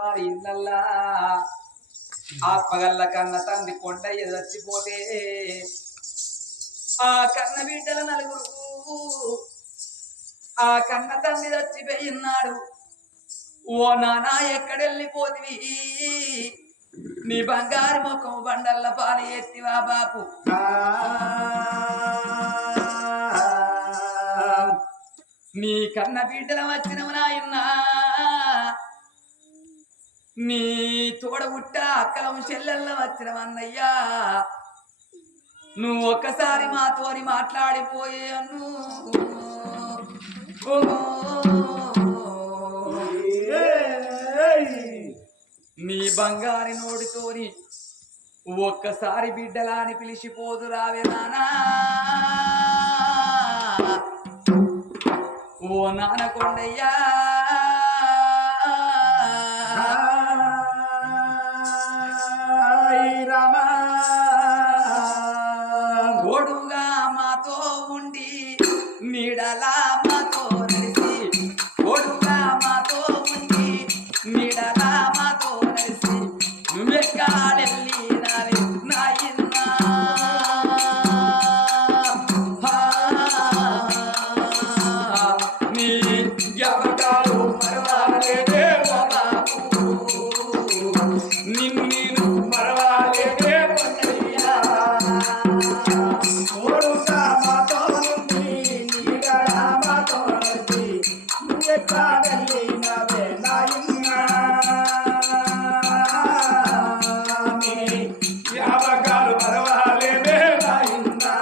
వారి ఇళ్ళల్లా ఆత్మగల్ల కన్న తండ్రి కొండయ్య చచ్చిపోతే ఆ కన్న బిడ్డల నలుగురు ఆ కన్న తండ్రి చచ్చిపోయినాడు. ఓ నానా ఎక్కడెళ్ళిపోతివి నీ బంగారు ముఖం బండల్ల పాలు ఎత్తివా బాపు నీ కన్న బిడ్డల వచ్చినవు నాయన్నా నీ తోడ పుట్ట అక్కలం చెల్లెళ్ళ వచ్చినవన్నయ్యా నువ్వు ఒక్కసారి మాతోని మాట్లాడిపోయాను నీ బంగారి నోడితోని ఒక్కసారి బిడ్డలా అని పిలిచిపోదు రావే నానా ఓ నాన్న కొండయ్యా గోడుగా మాతో ఉండి నీడలా మాతో నడిసి గోడుగా మాతో ఉండి నీడలా మాతో నడిసి నువ్వెక్కాడెళ్ళి నాయన్నా నీ జ్ఞాపకాలు మరవాలేదే బాబు నిన్ను మరవాలేదే కొండయ్యా ఓడుగా మాతో నుండి నీడలా మాతో నడిసి నువ్వెక్కాడెళ్ళి నాయన్నా జ్ఞాపకాలు మరవాలేదే నాయన్నా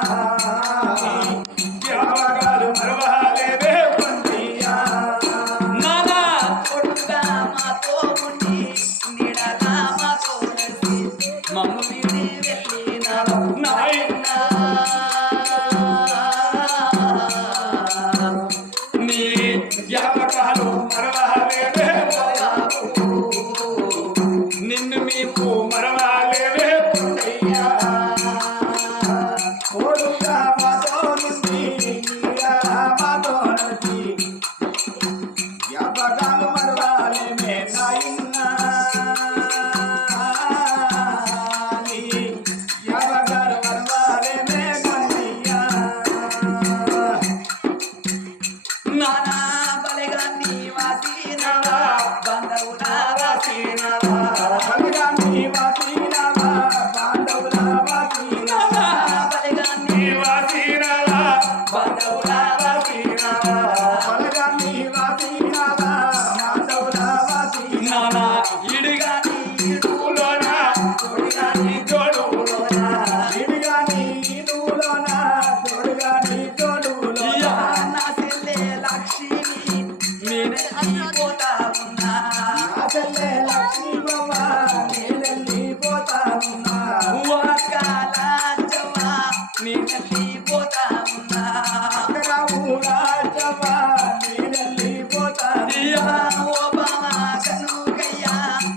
జ్ఞాపకాలు మరవాలేదే కొండయ్యా నానా ఓడుగా మాతో ఉండి నీడలా మాతో నడిసి మమ్ము విడి వెళ్ళినావు నాయన్నా నీ జ్ఞాపకాలు మరవాలేదే బాబు నిన్ను మేము మరవాలేదే కొండయ్యా ఓడుగా మాతో నుండి నీడలా మాతో నడిసి జ్ఞాపకాలు మరవాలేమే నాయన్నా నీ జ్ఞాపకాలు మరవాలేమే కొండయ్యా నానా బలిగా నీ వాసినవా బంధువుల వాసినవా బలిగా నీ వాసినవా బంధువుల వాసినవా బలిగా నీ వాసినవా బంధువుల వాసినవా బలిగా నీ వాసినవా బంధువుల వాసినవా ఇడిగా నీ ఇడులోనా తోడుగా నీ జోడులోనా ఇడిగా నీ ఇడులోనా తోడుగా నీ జోడులోనా నా చెల్లె లక్ష్మి నేనెళ్ళిపోతా ఉన్నా నా చెల్లె లక్ష్మి బావ నేనెళ్ళిపోతా ఉన్నా అక్కలాజవ్వా నేనెళ్ళిపోతా ఉన్నా అక్కరాజవ్వా నేనెళ్ళిపోతా ఓ బావ కనుకయ్యా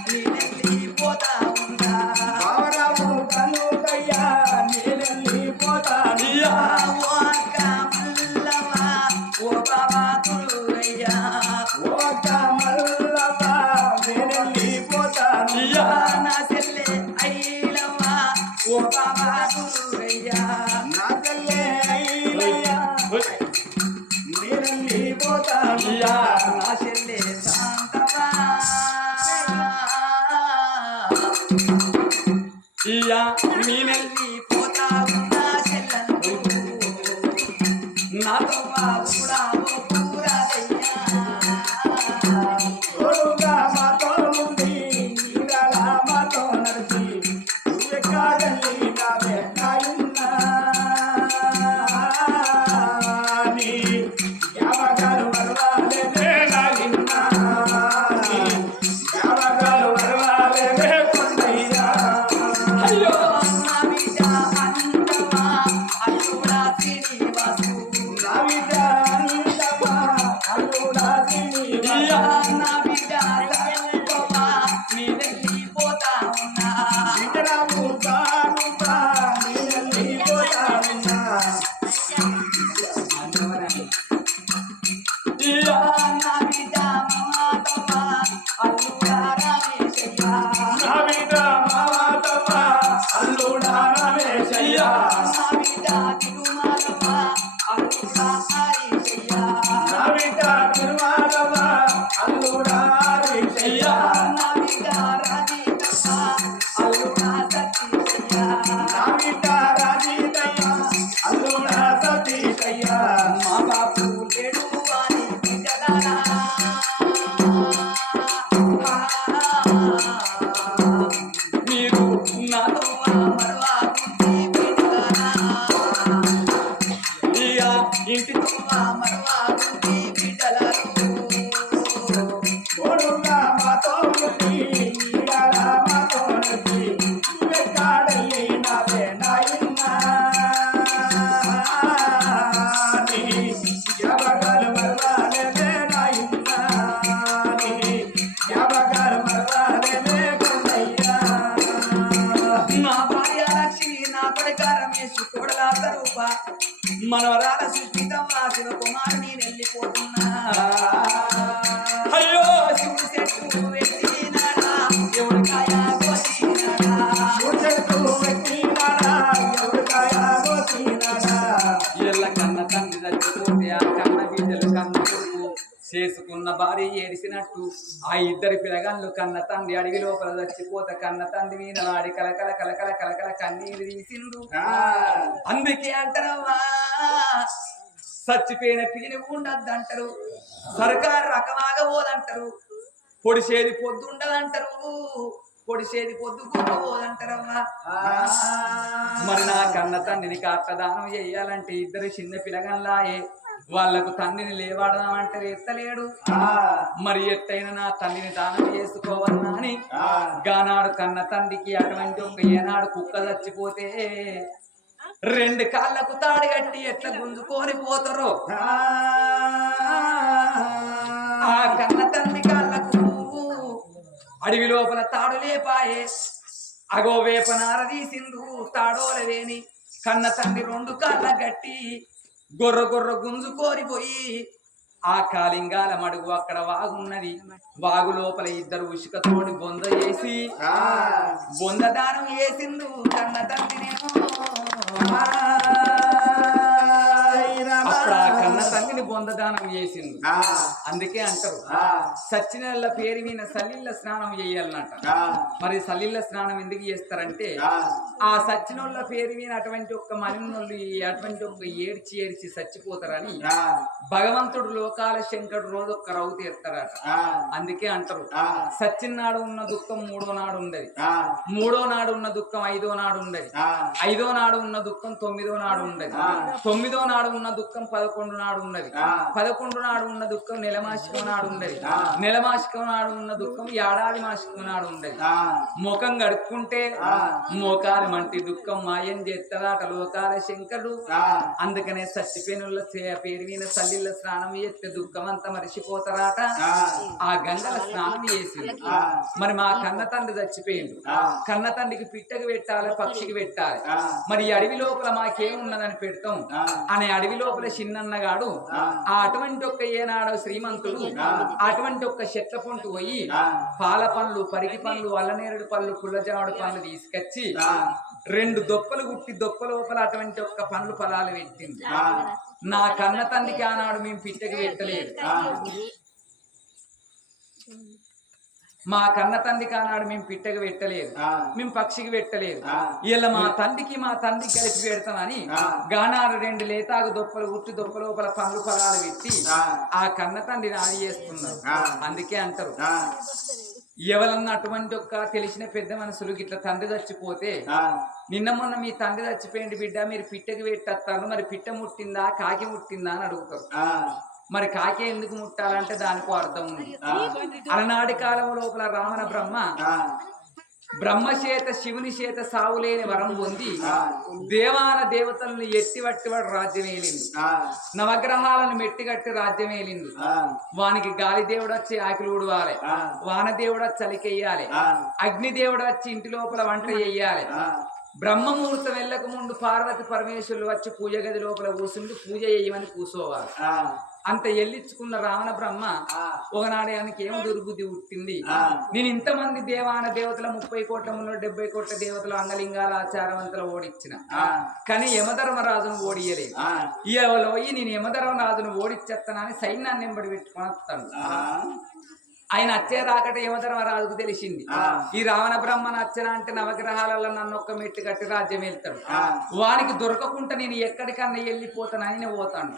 నేనెళ్ళిపోతా ఉన్నా బావరావు కనుకయ్యా నేనెళ్ళిపోతా ఓ అక్క మల్లవ్వ ఓ బావ తురుగయ్యా ఓ అక్క మల్లవ్వ నేనెళ్ళిపోతా నా చెల్లె ఐలవ్వ ఓ బావ తురుగయ్యా నా చెల్లె ఐలయ్యా నేనెళ్ళిపోతా నా చెల్లె శాంతవ్వ ఇయ్యా నేనెళ్ళిపోతా ఉన్నా చెల్లెలు నాతో కూడా ఓ పూరాదయ్యా ఓడుగా మాతో నుండి నీడలా మాతో నడిచి నువ్వెక్కాడెళ్ళి నాయన్నా నీ జ్ఞాపకాలు మరవాలేదే నాయన్నా నీ జ్ఞాపకాలు మరవాలేదే కొండయ్యా అయ్యో మనవరాల సుష్టితమ్మ శివకుమారు నేను వెళ్ళిపోతున్నా అయ్యో శివుడు చెట్టు పెట్టినాడా ఎవరికాయ కోసినాడా ఎల్ల కన్న తండ్రి చచ్చిపోతే ఆ కన్న బిడ్డలు కన్న కొడుకు చేసుకున్న భార్య ఏడిసినట్టు ఆ ఇద్దరి పిల్లగాళ్ళు కన్న తండ్రి అడవి లోపల చచ్చిపోతే కన్న తండ్రి మీద వాడి కలకల కలకల కలకల కన్నీరు తీసిండు అందుకే అంటారమ్మా చచ్చిపోయిన పీని ఉండద్దంటారు సర్కారు రకమాగా పోదంటారు పొడిసేది పొద్దు ఉండదంటారు పొడిసేది పొద్దు పోదంటారమ్మా మరి నా కన్న తండ్రిని కాట్టదానం చేయాలంటే ఇద్దరు చిన్న పిల్లగల్లాయే వాళ్లకు తండ్రిని లేవాడదామంటే ఎత్తలేడు మరి ఎట్టయినా నా తండ్రిని దానం చేసుకోవన్నా అని గానాడు కన్న తండ్రికి అటువంటి ఒక ఏనాడు కుక్క చచ్చిపోతే రెండు కాళ్ళకు తాడు కట్టి ఎట్లా గుంజుకొని పోతారో ఆ కన్న తండ్రి కాళ్ళకు అడవి లోపల తాడు లేపాయే అగో వేపనార తీసిండు తాడోలవేని కన్న తండ్రి రెండు కాళ్ళ గట్టి గొర్ర గొర్ర గుంజుకోరిపోయి ఆ కాలింగాల మడుగు అక్కడ వాగున్నది వాగు లోపల ఇద్దరు ఉసుకతోడి బొంద వేసి బొంద దానం వేసిండు కన్న తండ్రినేమో అప్పుడు ఆ కన్న తండ్రిని బొందదానం చేసిండు అందుకే అంటారు సచ్చినల్ల పేరు మీద సల్లిళ్ళ స్నానం చేయాలన్నట మరి సల్లిళ్ళ స్నానం ఎందుకు చేస్తారంటే ఆ సచ్చినోళ్ళ పేరు మీద అటువంటి ఒక్క మలినోళ్ళు అటువంటి ఒక్క ఏడ్చి ఏడ్చి చచ్చిపోతారని భగవంతుడు లోకాల శంకరుడు రోజు ఒక్క రవ్వు తీస్తారట అందుకే అంటారు సచ్చినాడు ఉన్న దుఃఖం మూడో నాడు ఉండదు మూడో నాడు ఉన్న దుఃఖం ఐదో నాడు ఉండదు ఐదో నాడు ఉన్న దుఃఖం తొమ్మిదో నాడు ఉండదు తొమ్మిదో నాడు ఉన్న దుఃఖం 11 నాడు ఉన్నది 11 నాడు ఉన్న దుఃఖం నెలమాసికం నాడు ఉండదు నెలమాసికం నాడు ఉన్న దుఃఖం ఏడాది మాసికం నాడు ఉండదు ముఖం గడుపుకుంటే మోకాలు మంటి దుఃఖం మాయం చేస్తారట లోకాల శంకరుడు అందుకనే సత్తిపేనుల పేరు మీద సల్లిళ్ళ స్నానం చేస్తే దుఃఖం అంతా మరిచిపోతారట ఆ గంగల స్నానం చేసి మరి మా కన్న తండ్రి చచ్చిపోయిండు కన్న తండ్రికి పిట్టకి పెట్టాలి పక్షికి పెట్టాలి మరి అడవి లోపల మాకేమున్నదని పెడతాం అనే అడవి లోపల చిన్నన్నగాడు ఆ అటువంటి ఒక్క ఏనాడు శ్రీమంతుడు అటువంటి ఒక్క చెట్ల పొంటు పోయి పాల పండ్లు పరిగి పండ్లు అల్లనేరుడు పళ్ళు పుల్లజాముడు పండ్లు తీసుకొచ్చి 2 దొప్పలు గుట్టి దొప్ప లోపల అటువంటి ఒక్క పండ్లు ఫలాలు పెట్టింది నా కన్న తండ్రికి ఆనాడు మేము పిట్టకి పెట్టలేదు మా కన్న తండ్రికి ఆనాడు మేము పిట్టకి పెట్టలేదు మేము పక్షికి పెట్టలేదు ఇలా మా తండ్రికి కలిపి పెడతామని గానాడు 2 లేతాగు దొప్పలు గుట్టి దొప్ప లోపల పండ్లు ఫలాలు పెట్టి ఆ కన్న తండ్రిని ఆది చేస్తున్నారు అందుకే అంటారు ఎవరన్నా అటువంటి ఒక్క తెలిసిన పెద్ద మనుషులు ఇట్లా తండ్రి చచ్చిపోతే నిన్న మొన్న మీ తండ్రి చచ్చిపోయింది బిడ్డ మీరు పిట్టకి పెట్టేస్తారు మరి పిట్ట ముట్టిందా కాకి ముట్టిందా అని అడుగుతారు మరి కాకి ఎందుకు ముట్టాలంటే దానికో అర్థం ఉంది అలనాటి కాలం లోపల రావణ బ్రహ్మ చేత శివుని చేత సావులేని వరం పొంది దేవాన దేవతలను ఎట్టివట్టివాడు రాజ్యం ఏలింది నవగ్రహాలను మెట్టిగట్టి రాజ్యం ఏలింది వానికి గాలి దేవుడు వచ్చి ఆకిలి ఊడవాలి వాన దేవుడు వచ్చి చలికెయ్యాలి అగ్ని దేవుడు వచ్చి ఇంటి లోపల వంట చెయ్యాలి బ్రహ్మముహూర్తం వెళ్ళక ముందు పార్వతి పరమేశ్వరులు వచ్చి పూజ గది లోపల కూర్చుండి పూజ చేయమని కూర్చోవాలి అంత ఎల్లించుకున్న రావణ బ్రహ్మ ఒకనాడు ఆయనకి ఏం దుర్బుద్ధి పుట్టింది నేను ఇంతమంది దేవాన దేవతల 30 కోట్ల 70 కోట్ల దేవతలు అంగలింగాల ఆచారవంతులు ఓడిచ్చిన కానీ యమధర్మరాజును ఓడియలేదు ఇవలోయి నేను యమధర్మరాజును ఓడిచ్చేస్తానని సైన్యాన్ని వెంబడి పెట్టుకొని వస్తాను ఆయన అచ్చే రాకట యమధర్మరాజుకు తెలిసింది ఈ రావణ బ్రహ్మను అచ్చన అంటే నవగ్రహాలలో నన్ను ఒక్క మెట్టు కట్టి రాజ్యం వెళ్తాడు వానికి దొరకకుండా నేను ఎక్కడికన్నా వెళ్ళిపోతానని నేను పోతాను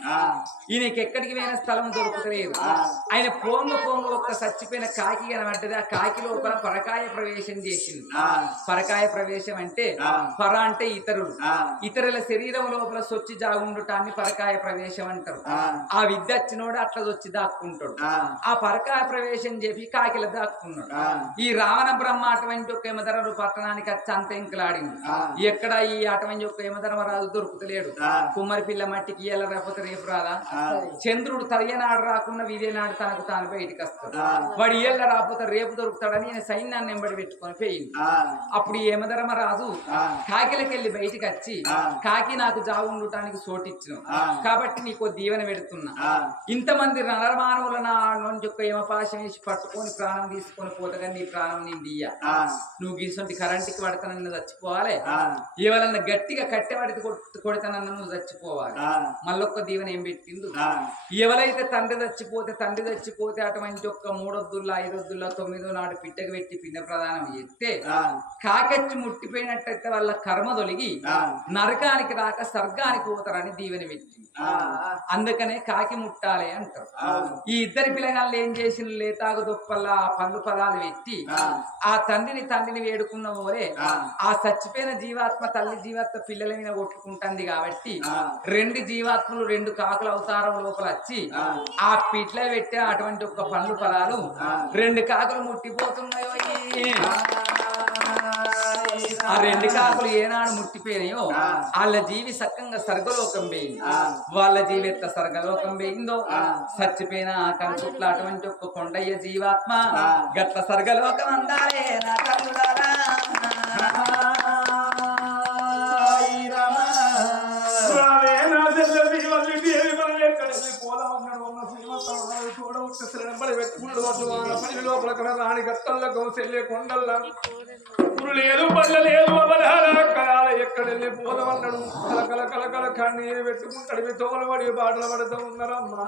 ఈయనకి ఎక్కడికి పోయిన స్థలం దొరకలేదు ఆయన పోంగ ఒక్క చచ్చిపోయిన కాకి కనబడ్డది ఆ కాకి లోపల పరకాయ ప్రవేశం చేసింది పరకాయ ప్రవేశం అంటే పర అంటే ఇతరుల శరీరం లోపల సొచ్చి జాగుండటాన్ని పరకాయ ప్రవేశం అంటారు ఆ విద్య వచ్చినోడు అట్లా వచ్చి దాక్కుంటాడు ఆ పరకాయ ప్రవేశం చెప్పి కాకిల దాక్కున్నాడు. ఈ రావణ బ్రహ్మ అటువంటి యొక్క యమధర్మ పట్టణానికి వచ్చి అంత ఎంకలాడింది. ఎక్కడ ఈ అటువంటి యొక్క యమధర్మరాజు దొరుకుతలేడు. కుమ్మరి పిల్ల మట్టికి ఎలా రాకపోతే రేపు రాదా? చంద్రుడు తరియనాడు రాకుండా విదేనాడు తనకు తాను బయటికి వస్తాడు. వాడు ఏళ్ళ రాకపోతే రేపు దొరుకుతాడని ఈయన సైన్యాన్ని ఎంబడి పెట్టుకొని పోయింది. అప్పుడు ఈ యమధర్మరాజు కాకిలకెళ్ళి బయటికి వచ్చి, కాకి నాకు జావు ఉండటానికి చోటిచ్చిన కాబట్టి నీకు దీవెన పెడుతున్నా. ఇంతమంది నరమానవుల నా నుంచి యొక్క యమపాశం వేసి పట్టుకొని ప్రాణం తీసుకొని పోతగా నీ ప్రాణం నేను దియ్య. నువ్వు గీసంటి కరెంటుకి పడతానన్న చచ్చిపోవాలి, ఏవలన్నా గట్టిగా కట్టెవాడికి కొడతానన్న నువ్వు చచ్చిపోవాలి. మళ్ళొక్క దీవెన ఏం పెట్టిండు, ఎవరైతే తండ్రి చచ్చిపోతే అటువంటి ఒక్క 3 వద్దుల్లో 5 వద్దుల్లో 9వ నాడు పిట్టకు పెట్టి పిండ ప్రదానం చేస్తే కాకెచ్చి ముట్టిపోయినట్టయితే వాళ్ళ కర్మ తొలిగి నరకానికి రాక స్వర్గానికి పోతారని దీవెన పెట్టింది. అందుకనే కాకి ముట్టాలి అంటారు. ఈ ఇద్దరి పిల్లగాళ్ళు ఏం చేసిన లేతాగు దొప్పల్లా పండ్లు పదాలు పెట్టి ఆ తండ్రిని వేడుకున్న పోలే ఆ చచ్చిపోయిన జీవాత్మ తల్లి జీవాత్మ పిల్లల మీద కొట్టుకుంటుంది. కాబట్టి 2 జీవాత్మలు 2 కాకుల అవతారం లోపల వచ్చి ఆ పిట్ల పెట్టే అటువంటి ఒక పండ్లు పదాలు 2 కాకులు ముట్టిపోతున్నాయో. ఆ 2 కాకులు ఏనాడు ముట్టిపోయినాయో వాళ్ళ జీవి సక్కంగా స్వర్గలోకం పోయింది. వాళ్ళ జీవి ఎట్లా స్వర్గలోకం పోయిందో చచ్చిపోయిన కనుపుట్ల అటువంటి ఒక్క కొండయ్య జీవాత్మ గట్ల స్వర్గలోకం అందాలే నా తల్లులారా. రాణి గట్టల్లో గౌసెల్లే కొండల్లా లేదు పళ్ళ లేదు అమరాల ఎక్కడెళ్ళి పోదమన్నాడు. కలకల కలకల కన్నీరు పెట్టుకుంటాడు. మీ తోలు పడి బాటలు పడుతూ ఉన్నారమ్మా.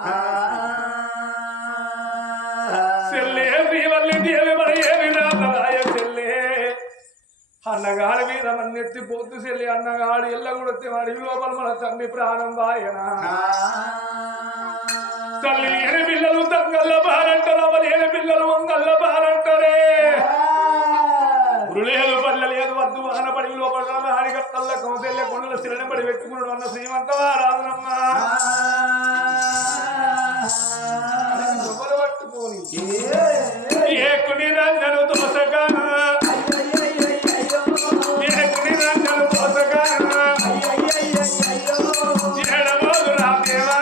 చెల్లే శ్రీవల్లి దేవి మన ఏమి రాయ చెల్లే అన్నగాడి మీద మన్నెత్తి పొద్దు చెల్లి అన్నగాడి ఎల్ల కొడితే వాడి లోపల మన తల్లి ప్రాణం బాయన. తల్లి లేని పిల్లలు తంగల్ల బారంటారు, అవ లేని పిల్లలు వంగల్ల బారంటారే. లేదు పల్ల లేదు వద్దు ఆనపడి లోపల ఆడిగట్టల్ల కౌసల్య కొండల శిలని పడి పెట్టుకున్నాడు అన్న శ్రీమంతవా రాదునమ్మా. పట్టుకోని ఏకుని రంగను తోసగా ఏడవోదు రాదేవా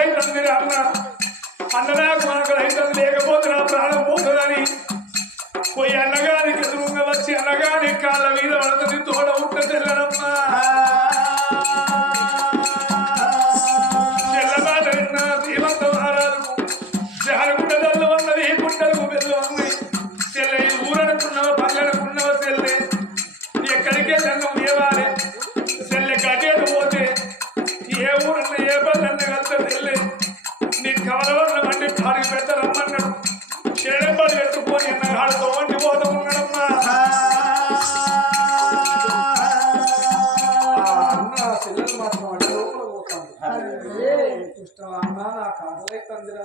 ఆకలైతుంది అన్న అన్న నాకు ఆకలైతుంది లేకపోతే నా ప్రాణం పోతుందని పోయి అన్నగారికి ఎదురుగా వచ్చి అన్నగారి కాళ్ళ మీద పడుతుంది తోడ ఉంట తెల్లనమ్మా తెల్లమాట నిన్న శ్రీమంత మహారాజుకు జారగుండదల్లు ఉన్నది గుండెలకు బెల్లు ఉంది తెల్ల ఊరనుకున్నావా పల్లెనుకున్నావా తెల్లే ఎక్కడికే దండం ఇవ్వాలి తెల్లె కట్టేది పోతే ఏ ఊరన్న ఏ పల్లెన్న కలితే తెల్లే నీ కవలవన్న వంటి పాడికి పెట్టరమ్మన్నాడు శరణబడి పెట్టుకొని అన్నగాడుతో వంటి పోతా ఉన్నాడమ్మా అన్న పిల్లలు మాత్రం అంటే లోపల పోతాను అన్నా నాకు ఆకలైతుందిరా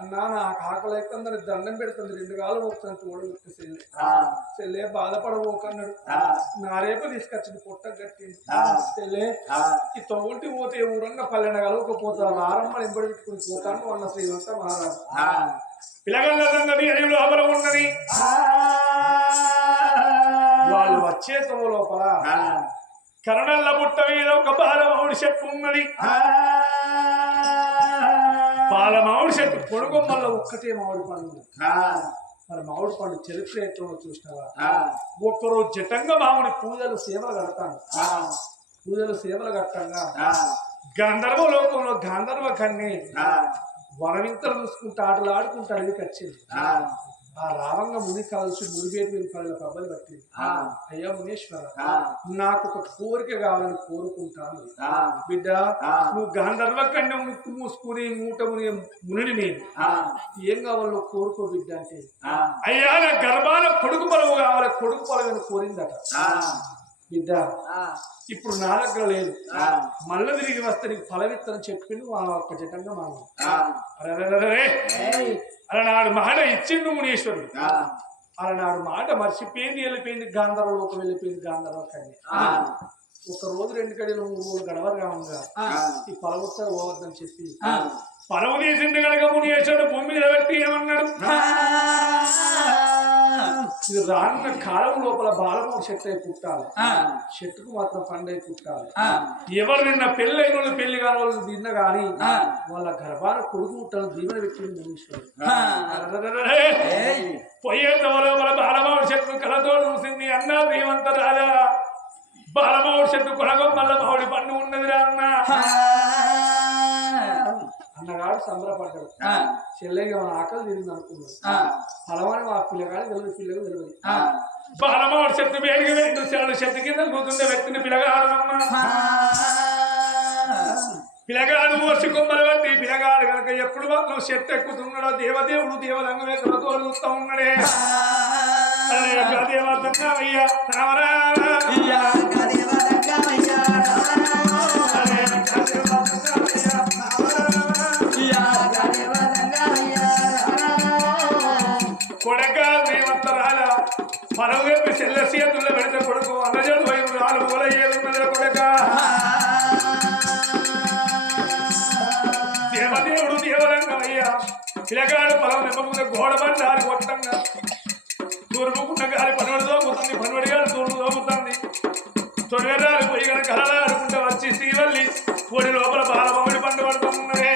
అన్నా నాకు ఆకలైతుందని దండం పెడుతుంది 2 కాళ్ళు పోతుంది తోడు చెల్లె బాధపడబోకన్నాడు నా రేపు తీసుకొచ్చింది పొట్ట కట్టింది చెల్లె ఈ తోటి పోతే ఊరంగా పల్లెన కలవకపోతాను ఆరంభం ఎంబడి పెట్టుకుని పోతాను అన్న శ్రీమంత మహారాజు పిల్లగల్లది అని లోపల ఉన్నది వాళ్ళు వచ్చే తమ లోపల కరణల్ల బుట్ట మీద ఒక బాలమావుడి చెట్టు ఉన్నది బాలమావుడి చెట్టు పొడుగొమ్మల్లో ఒక్కటే మామిడి పండు మరి మామిడి పండు చరిత్ర ఎట్లా చూసినావా ఒక్కరోజు జటంగా మామిడి పూజలు సేవలు కడతాను పూజలు సేవలు కట్టంగా గంధర్వ లోకంలో గంధర్వ కన్ని వరవింతలు చూసుకుంటూ ఆటలు ఆడుకుంటూ అడిగి వచ్చింది ఆ రావంగా ముని కలిసి మునిపేరు పనుల పబ్బలు పట్టింది అయ్యా మునీశ్వర నాకు ఒక కోరిక కావాలని కోరుకుంటాను బిడ్డ నువ్వు గంధర్వ కన్య ముక్కు మూసుకుని మూట మునిని నేను ఏం కావాలో కోరుకో బిడ్డ అంటే అయ్యా నా గర్భాల కొడుకు పొలవు కావాలి కొడుకు పొలవని కోరిందట బిడ్డ ఇప్పుడు నా దగ్గర లేదు మళ్ళీ తిరిగి వస్తే నీకు ఫలవిత్తని చెప్పిండు ఒక్క జటంగా మామ అలనాడు మాట ఇచ్చిండు మునీశ్వరుడు అలనాడు మాట మర్చిపోయింది వెళ్ళిపోయింది గాంధర్వలోకి వెళ్ళిపోయింది గాంధర్వ కన్య ఒక రోజు 2 కడీలు 3 రోజులు గడవరుగా ఉందా ఈ ఫలవత్త పోవద్దని చెప్పి ఫలము తీసిండు కనుక మునీశ్వరుడు భూమి నిలబెట్టి ఏమన్నాడు ఇది రానున్న కాలం లోపల బాలమోడు చెట్టు అయి పుట్టాలి చెట్టుకు మాత్రం పండై పుట్టాలి ఎవరు నిన్న పెళ్ళైన వాళ్ళు పెళ్లి కాని వాళ్ళు తిన్న గాని వాళ్ళ గర్భాన కొడుకు పుట్టాలని దీవెన పెట్టింది మునీశ్వరుడు పోయే లోపల బాలమోడు చెట్టు కలతో చూసింది అన్నా శ్రీమంత రాజా బాలమోడు చెట్టు కొనగొమ్మల్ల మామిడి పండు ఉన్నదిరా అన్న అన్నగాడు సంబరపడ్డాడు చెల్లెగా మన ఆకలి తిరిగింది అనుకున్నాడు ఫలమని మా పిల్లగాడు తెలియదు పిల్లగా తెలియదు బాలమాడు చెట్టు వేడిగా వెంటు చెట్టు కింద కూతుండే వ్యక్తిని పిల్లగాడు పిల్లగాడు మోసి కొమ్మలు బట్టి పిల్లగాడు కనుక ఎప్పుడు మాత్రం చెట్టు ఎక్కుతున్నాడో దేవదేవుడు దేవదంగ వేసులతో చూస్తా ఉన్నాడే దేవదంగయ్యా కొడక మేమంతరాల పరవు చెప్పి చెల్ల చేతుల్లో పెడితే కొడుకు అన్నజడు వైపు 4 మూల ఏదున్నది కొడక దేవదేవుడు దేవరంగా అయ్యా పిల్లగాడు పొలం నింపకుండా గోడ బండారి కొట్టంగా తూర్పుకున్న గాలి పనుడు దోపుతుంది పనుడి గారు తూర్పు దోపుతుంది తొడిగరాలు పోయి కనుక కలలాడుకుంటూ వచ్చి శ్రీవల్లి పొడి లోపల బాలమామిడి పండు పడుతున్నదే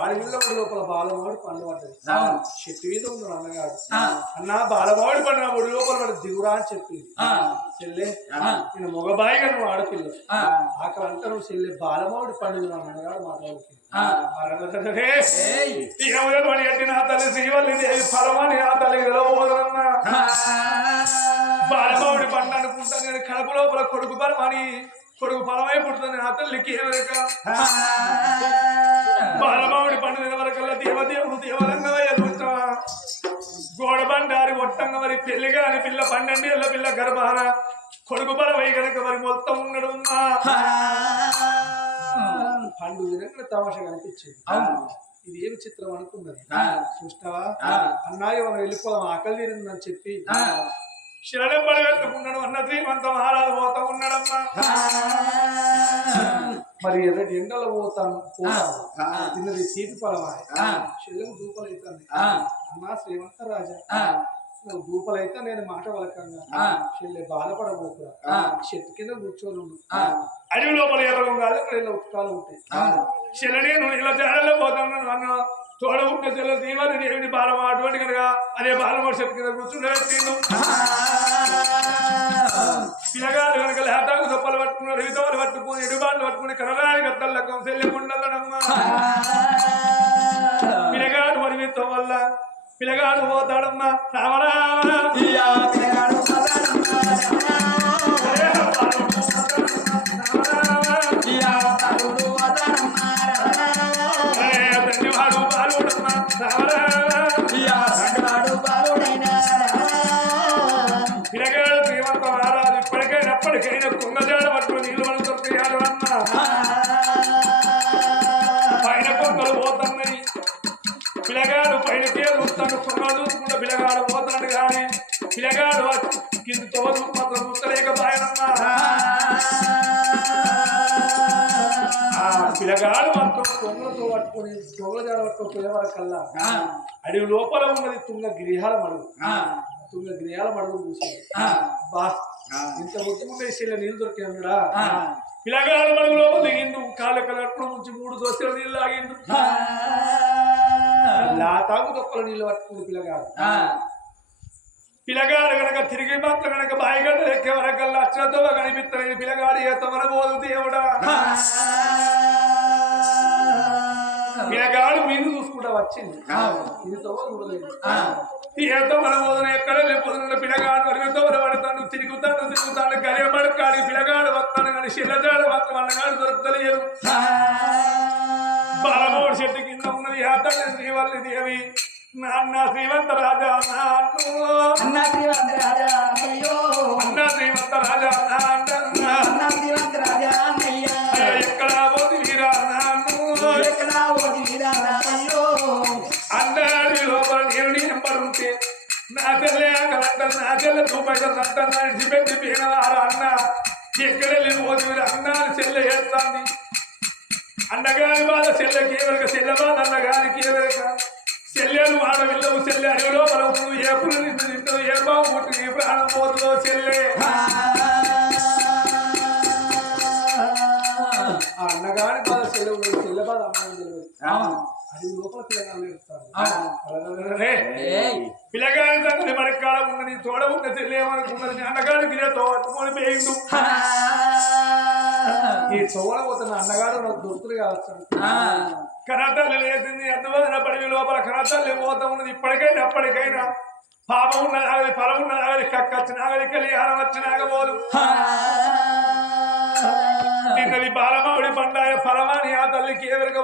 ఆడవిల్ల లోపల బాలమావిడి పండు పడ్డది చెట్టు మీద ఉన్నాడు అన్నగాడు అన్న బాలమావిడి పండు ఒడి లోపల పడి దిగురా అని చెప్పింది చెల్లె నేను మగబాయిగా నువ్వు ఆడపిల్ల ఆకలి అంతా నువ్వు చెల్లె బాలమావిడి పండు అన్నగాడు మాట్లాడుతుంది నా తల్లి శ్రీవల్లి దేవి ఫలమని ఆ తల్లి గెలవబోదన్నా బాలమావిడి పండు అనుకుంటాను నేను కడుపు లోపల కొడుకు బలమని కొడుకు ఫలమై పుడుతుంది ఆ తల్లికి ఎవరిక బాలమావిడి పండు వరకల్లా దేవదేవుడు దేవరంగమయ్య చూస్తావా గోడ బండారి ఒట్టంగా మరి పెళ్లిగా అని పిల్ల 12 ఏళ్ళ పిల్ల గర్భాన కొడుకు బలమై కనుక మరి మొత్తం ఉన్నాడు పండు విధంగా తమాషా కనిపించింది ఇది ఏమి చిత్రం అనుకున్నది చూస్తావా అన్నాయి మనం వెళ్ళిపోదాం ఆకలి తీరిందని చెప్పి శరణం పడగట్టుకున్నాడు అన్న శ్రీమంత మహారాజు పోతా ఉన్నాడమ్మా మరి ఎర్రటి ఎండలో పోతాను తిన్నది తీపి పడమా శల్యం దూపలైతుంది అన్నా శ్రీమంత రాజా నువ్వు దూపలైతే నేను మాట వలకంగా చెల్లె బాధపడబోకురా చెట్టు కింద కూర్చొని ఉండు అడవి లోపల ఎర్రగం కాదు ఇక్కడ ఇలా ఉత్కాలు ఉంటాయి చెల్లె నేను ఇలా జాడల్లో పోతాను అన్న తోడ ఉంటే చెల్ల దీవాన్ని దేవుని బాలం అటువంటి కనుక అదే బాలమో చెట్టు కింద కూర్చుండబెట్టిండు పిల్లగాడు కనుక లేటాకు దొప్పలు పట్టుకున్నారు రివితోలు పట్టుకుని ఎడుబాట్లు పట్టుకుని కనరాని గద్దల్లకం చెల్లె కుండల్లనమ్మా పిల్లగాడు మరిమితో వల్ల పిల్లగాడు పోతాడమ్మా రామరామ తండ్రివాడు బాలుడమ్మా పిల్లగాడు శ్రీమంత మహారాజు ఇప్పటికైనా అప్పటికైనా కుంగజాడ పట్టుకుని నీళ్ళు మనం దొరికాడు అమ్మా పైన కొంగలు పోతున్నాయి పిల్లగాడు పైనకే చూస్తాడు కొంగలు చూసుకుంటే పిల్లగాడు పోతాడు కానీ పిల్లగాడు కింద తోలు మాత్రం చూస్తలేకపోయానమ్మా పిల్లగాడు మాత్రం కొంగలతో పట్టుకుని కొంగల జాడ పట్టుకుని పిల్లవరకల్లా అడవి లోపల ఉన్నది తుంగ గ్రహాల మడుగు తుంగ గ్రహాల మడుగు చూసి బా ఇంత ముద్దు శీల నీళ్ళు దొరికినాడా పిల్లగాడు మడుగు లోపల దిగిండు కాళ్ళ కలప్పుడు నుంచి 3 దోశలు నీళ్ళు ఆగిండు లాతాకు దొక్కల నీళ్ళు పట్టుకుంది పిల్లగాడు కనుక తిరిగి మాత్రం కనుక బాయిగడ్డ ఎక్కే వరకల్లా అచ్చతో కనిపిస్తలేదు పిల్లగాడు ఏతమన పోదు దేవుడా పిల్లగాడు మీను చూసుకుంటా వచ్చింది ఇది తోలేదు ఏతో మన పోదున ఎక్కడ లేకపోతున్న పిల్లగాడు అరివితో పడతాడు తిరుగుతాడు గలియబడు కాడి పిల్లగాడు వస్తాడు కానీ శిలజాడు మాత్రం అన్నగాడు దొరుకుతలేదు బాలమోడు చెట్టు కింద ఉన్నది ఏతల్లి శ్రీవల్లి దేవి నాన్న శ్రీమంత రాజా అన్న శ్రీమంత రాజా ఎక్కడ పోతి వీరా అన్నాడు లోపల నేను నెంబడుంటే నా చెల్లె నా చెల్లె రూపాయలు ఇచ్చిపెట్టి పీనవారు అన్న ఎక్కడెళ్ళి పోతి అన్న చెల్లె ఏడుతుంది అన్నగారి వాళ్ళ చెల్లె కేవలక చెల్లె బాధ అన్నగారి కేవలక చెల్లెలు ఆడ వెళ్ళవు చెల్లె అడవిలో మనకు ఏ పులు తింటావు ఏ బాబు పుట్టి నీ ప్రాణం పోతుందో చెల్లె ఆ అన్నగారి బాధ చెల్లెవు చెల్లె బాధ అమ్మాయి తెలియదు అది లోపల పిల్లగాళ్ళు పిల్లగాడి సంగతి మనకి కాడ ఉన్నది తోడ ఉన్న చెల్లెమనుకున్నది అన్నగాడికి ఇదే తోడుకొని పేయిండు ఈ తోడ పోతున్న అన్నగాడు నాకు దొరుకుతుంది కావచ్చు కరాతల్లి లేసింది అందువలన పడివి లోపల కరాతల్లి పోతా ఉన్నది ఇప్పటికైనా అప్పటికైనా పాపం ఉన్నదాగలి ఫలం ఉన్నదాగలి కక్కచ్చినాగలి కళ్యాణం వచ్చినాగబోదు నిన్నది బాలమావిడి పండాయ ఫలమాని ఆ తల్లికి ఎవరికి